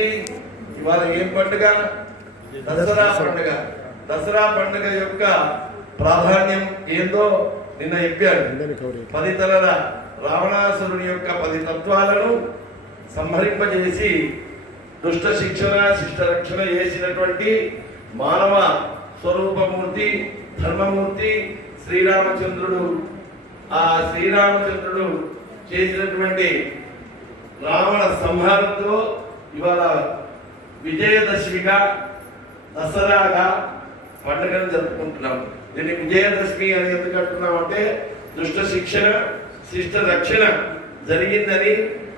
ఇవాళ ఏం పండుగ? దసరా పండుగ. దసరా పండుగ యొక్క ప్రాధాన్యం ఏందో నిన్న చెప్పాడు. 10 తలల రావణాసురుని యొక్క 10 తత్వాలను సంహరింపజేసి దుష్ట శిక్షణ శిష్ట రక్షణ చేసినటువంటి మానవ స్వరూపమూర్తి ధర్మమూర్తి శ్రీరామచంద్రుడు. ఆ శ్రీరామచంద్రుడు చేసినటువంటి రావణ సంహారంతో ఇవాళ విజయదశమిగా దసరాగా పండుగను జరుపుకుంటున్నాం. దీన్ని విజయదశమి అని ఎందుకు అంటున్నాం అంటే దుష్ట శిక్షణ శిష్ట రక్షణ జరిగిందని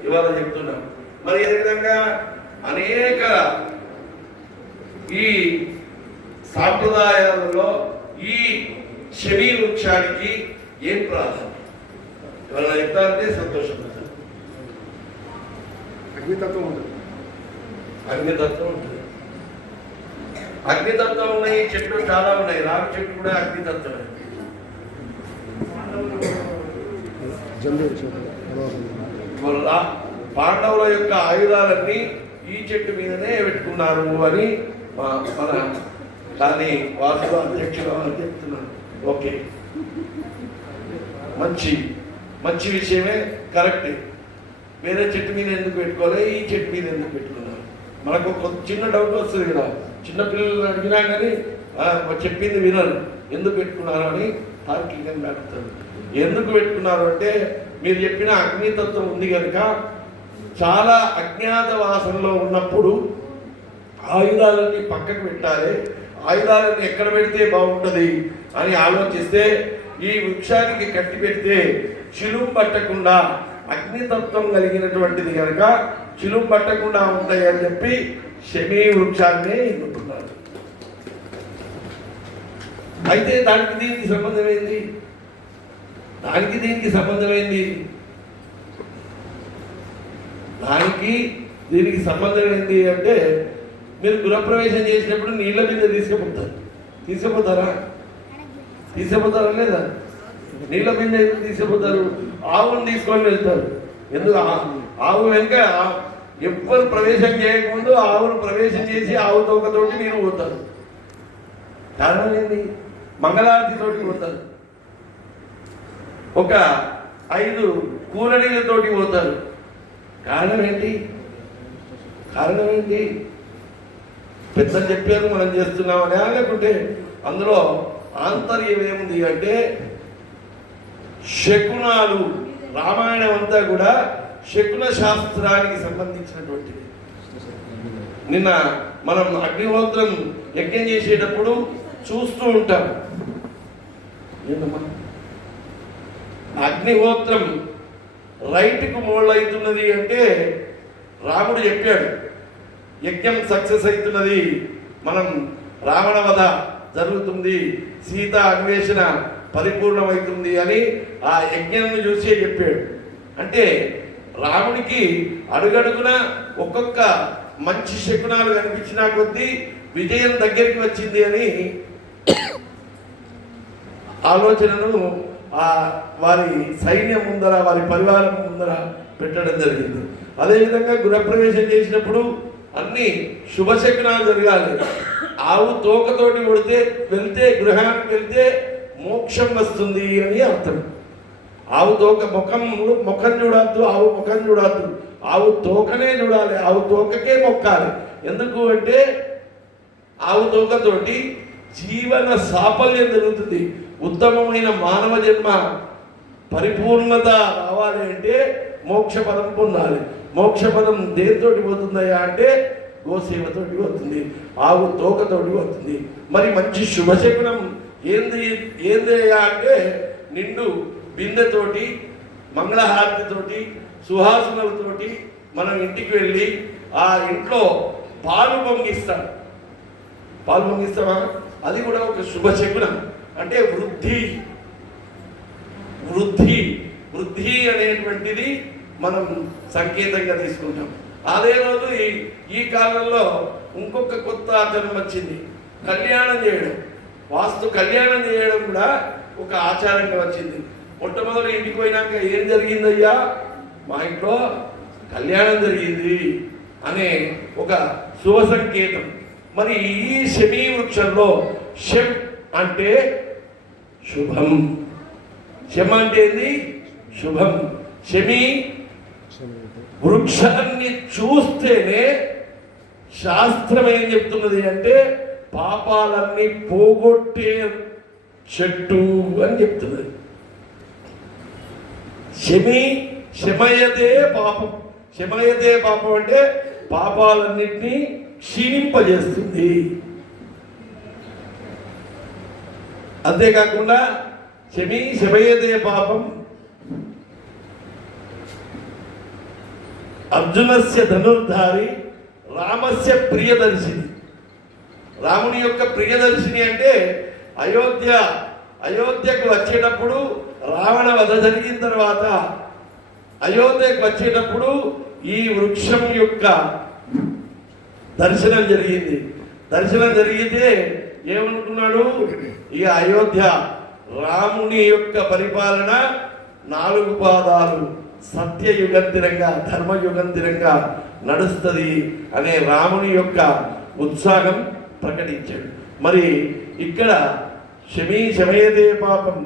ఇవాళ చెప్తున్నాం. మరి ఏ విధంగా అనేక ఈ సాంప్రదాయాలలో ఈ శమీ వృక్షానికి ఏం ప్రాధాన్యం ఇవాళ చెప్తారంటే సంతోషం. అగ్నితత్వం ఉంటుంది. అగ్నితత్వం ఉంటుంది. అగ్నితత్వం ఉన్నాయి. చెట్లు చాలా ఉన్నాయి. రావి చెట్టు కూడా అగ్నితత్వమే. పాండవుల యొక్క ఆయుధాలన్నీ ఈ చెట్టు మీదనే పెట్టుకున్నారు అని మన దాన్ని వాసులు అధ్యక్షులు అని చెప్తున్నారు. ఓకే, మంచి విషయమే, కరెక్ట్. వేరే చెట్టు మీద ఎందుకు పెట్టుకోవాలి, ఈ చెట్టు మీద ఎందుకు పెట్టుకున్నారు? మనకు ఒక చిన్న డౌట్ వస్తుంది కదా. చిన్నపిల్లలు అడిగినా కానీ చెప్పింది వినరు. ఎందుకు పెట్టుకున్నారు అని తార్కికంగా అడుగుతారు. ఎందుకు పెట్టుకున్నారు అంటే మీరు చెప్పిన అగ్నితత్వం ఉంది కనుక చాలా అజ్ఞాతవాసంలో ఉన్నప్పుడు ఆయుధాలన్నీ పక్కకు పెట్టాలి, ఆయుధాలన్నీ ఎక్కడ పెడితే బాగుంటుంది అని ఆలోచిస్తే ఈ వృక్షానికి కట్టి పెడితే చిలుం పట్టకుండా అగ్నితత్వం కలిగినటువంటిది కనుక చిలుం పట్టకుండా ఉంటాయి అని చెప్పి శమీ వృక్షాన్ని ఎన్నుకున్నారు. అయితే దానికి దీనికి సంబంధం ఏంది? దానికి దీనికి సంబంధం ఏంది? దానికి దీనికి సంబంధం ఏంది అంటే మీరు గృహప్రవేశం చేసినప్పుడు నీళ్ళ మీద తీసుకుపోతారా లేదా? నీళ్ళ మీద తీసుకుపోతారు. ఆవును తీసుకొని వెళ్తారు. ఎందుకు? ఆవు వెనుక ఎవ్వరు ప్రవేశం చేయకముందు ఆవును ప్రవేశం చేసి ఆవు తోకతోటి మీరు పోతారు. కారణం ఏంటి? మంగళారతితోటి పోతారు. ఒక 5 కూరనీళ్ళతోటి పోతారు. కారణం ఏంటి? పెద్దలు చెప్పారు, మనం చేస్తున్నామని. లేకుంటే అందులో ఆంతర్యం ఏముంది అంటే శకునాలు. రామాయణం అంతా కూడా శకున శాస్త్రానికి సంబంధించినటువంటిది. నిన్న మనం అగ్నిహోత్రం యజ్ఞం చేసేటప్పుడు చూస్తూ ఉంటాం. అగ్నిహోత్రం రైట్కు మోల్డ్ అవుతున్నది అంటే రాముడు చెప్పాడు యజ్ఞం సక్సెస్ అవుతున్నది, మనం రావణ వధ జరుగుతుంది, సీత అన్వేషణ పరిపూర్ణమవుతుంది అని ఆ యజ్ఞాన్ని చూసే చెప్పాడు. అంటే రాముడికి అడుగడుగున ఒక్కొక్క మంచి శకునాలు కనిపించినా కొద్దీ విజయం దగ్గరికి వచ్చింది అని ఆలోచనను వారి సైన్యం ముందర వారి పరివారం ముందర పెట్టడం జరిగింది. అదేవిధంగా గృహప్రవేశం చేసినప్పుడు అన్ని శుభశకునాలు జరగాలి. ఆవు తోకతోటి వెళ్తే గృహానికి వెళ్తే మోక్షం వస్తుంది అని అర్థం. ఆవు తోక ముఖం చూడద్దు, ఆవు ముఖం చూడద్దు, ఆవు తోకనే చూడాలి, ఆవు తోకకే మొక్కాలి. ఎందుకు అంటే ఆవు తోకతోటి జీవన సాఫల్యం జరుగుతుంది. ఉత్తమమైన మానవ జన్మ పరిపూర్ణత రావాలి అంటే మోక్షపదం పొందాలి. మోక్షపదం దేనితోటి పోతుందయ్యా అంటే గోసేవతోటి పోతుంది, ఆవు తోకతోటి పోతుంది. మరి మంచి శుభశకునం ఏందయ్యా అంటే నిండు బిందెతోటి మంగళహారతితోటి సుహాసనలతోటి మనం ఇంటికి వెళ్ళి ఆ ఇంట్లో పాలు పొంగిస్తామా? అది కూడా ఒక శుభశకునం. అంటే వృద్ధి అనేటువంటిది మనం సంకేతంగా తీసుకుంటాం. అదే రోజు ఈ కాలంలో ఇంకొక కొత్త ఆచరణ వచ్చింది, కళ్యాణం చేయడం. వాస్తు కళ్యాణం చేయడం కూడా ఒక ఆచారంగా వచ్చింది. మొట్టమొదటి ఇంటికి పోయినాక ఏం జరిగిందయ్యా? మా ఇంట్లో కళ్యాణం జరిగింది అనే ఒక శుభ సంకేతం. మరి ఈ శమీ వృక్షంలో శం అంటే శుభం, శమ అంటే ఏంది? శుభం. శమీ వృక్షాన్ని చూస్తేనే శాస్త్రం ఏం చెప్తున్నది అంటే పాపాలన్నీ పోగొట్టే చెట్టు అని చెప్తున్నది. శమయతే పాపం. శమయతే పాపం అంటే పాపాలన్నింటినీ క్షీణింపజేస్తుంది. అంతేకాకుండా శమయతే పాపం అర్జునస్య ధనుర్ధారి రామస్య ప్రియదర్శిని. రాముని యొక్క ప్రియదర్శిని అంటే అయోధ్యకు వచ్చేటప్పుడు రావణ వధ జరిగిన తర్వాత అయోధ్యకు వచ్చేటప్పుడు ఈ వృక్షం యొక్క దర్శనం జరిగింది. దర్శనం జరిగితే ఏమనుకున్నాడు? ఇక అయోధ్య రాముని యొక్క పరిపాలన 4 పాదాలు సత్యయుగంతిరంగా ధర్మయుగంతిరంగా నడుస్తుంది అనే రాముని యొక్క ఉత్సాహం ప్రకటించాడు. మరి ఇక్కడ శమయతే పాపం,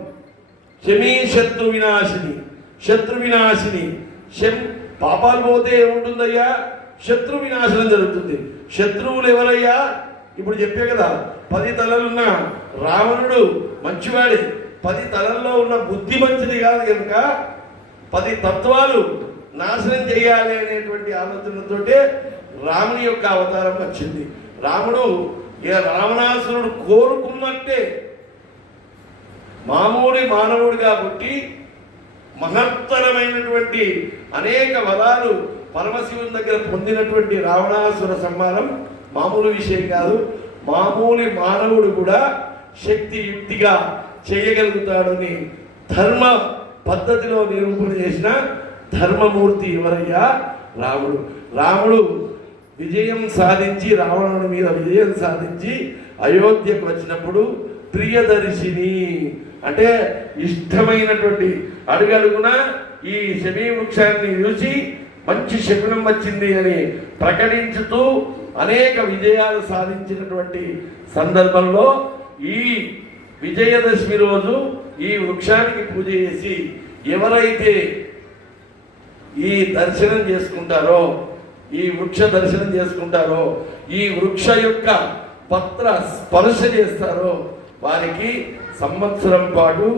శమీ శత్రు వినాశిని. శత్రు వినాశిని. పాపాలు పోతే ఏముంటుందయ్యా? శత్రు వినాశనం జరుగుతుంది. శత్రువులు ఎవరయ్యా? ఇప్పుడు చెప్పే కదా, 10 తలలున్న రావణుడు మంచివాడే, 10 తలల్లో ఉన్న బుద్ధి మంచిది కాదు కనుక 10 తత్వాలు నాశనం చేయాలి అనేటువంటి ఆలోచనతోటే రాముని యొక్క అవతారం వచ్చింది. రాముడు రావణాసురుడు కోరుకున్నట్టే మామూలు మానవుడిగా పుట్టి మహత్తరమైనటువంటి అనేక వరాలు పరమశివుని దగ్గర పొందినటువంటి రావణాసుర సంహారం మామూలు విషయం కాదు. మామూలు మానవుడు కూడా శక్తియుక్తిగా చేయగలుగుతాడని ధర్మ పద్ధతిలో నిరూపణ చేసిన ధర్మమూర్తి ఎవరయ్యా? రాముడు. రాముడు విజయం సాధించి రావణుని మీద విజయం సాధించి అయోధ్యకు వచ్చినప్పుడు ప్రియదర్శిని అంటే ఇష్టమైనటువంటి అడుగడుగున ఈ శమీ వృక్షాన్ని చూసి మంచి శకునం వచ్చింది అని ప్రకటించుతూ అనేక విజయాలు సాధించినటువంటి సందర్భంలో ఈ విజయదశమి రోజు ఈ వృక్షానికి పూజ చేసి ఎవరైతే ఈ దర్శనం చేసుకుంటారో, ఈ వృక్ష దర్శనం చేసుకుంటారో, ఈ వృక్ష యొక్క పత్ర స్పర్శ చేస్తారో వారికి సంవత్సరం పాటు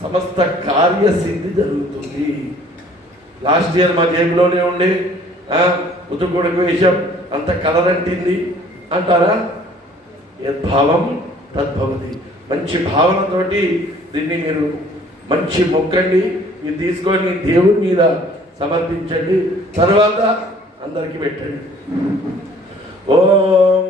సమస్త కార్యసిద్ధి జరుగుతుంది. లాస్ట్ ఇయర్ మా జేబులోనే ఉండే ఉతుకుడుకు వేషం అంత కలరంటింది అంటారా? యద్భావం తద్భవతి. మంచి భావనతోటి దీన్ని మీరు మంచి మొక్కండి. మీరు తీసుకొని దేవుడి మీద సమర్పించండి, తర్వాత అందరికీ పెట్టండి. ఓం